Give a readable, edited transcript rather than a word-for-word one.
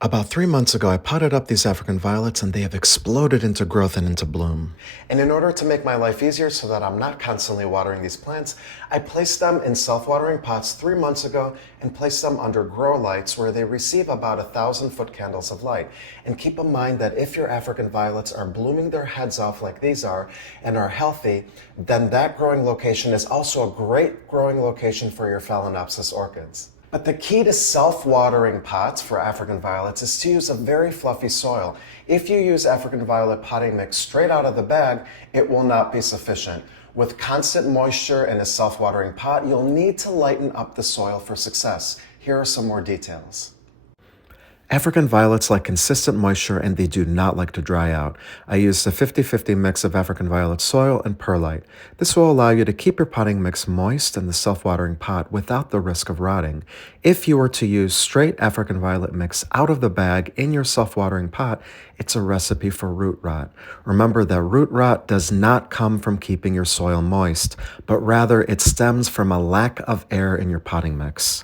About 3 months ago, I potted up these African violets and they have exploded into growth and into bloom. And in order to make my life easier so that I'm not constantly watering these plants, I placed them in self-watering pots 3 months ago and placed them under grow lights where they receive about 1,000-foot candles of light. And keep in mind that if your African violets are blooming their heads off like these are and are healthy, then that growing location is also a great growing location for your Phalaenopsis orchids. But the key to self-watering pots for African violets is to use a very fluffy soil. If you use African violet potting mix straight out of the bag, it will not be sufficient. With constant moisture in a self-watering pot, you'll need to lighten up the soil for success. Here are some more details. African violets like consistent moisture and they do not like to dry out. I used a 50-50 mix of African violet soil and perlite. This will allow you to keep your potting mix moist in the self-watering pot without the risk of rotting. If you were to use straight African violet mix out of the bag in your self-watering pot, it's a recipe for root rot. Remember that root rot does not come from keeping your soil moist, but rather it stems from a lack of air in your potting mix.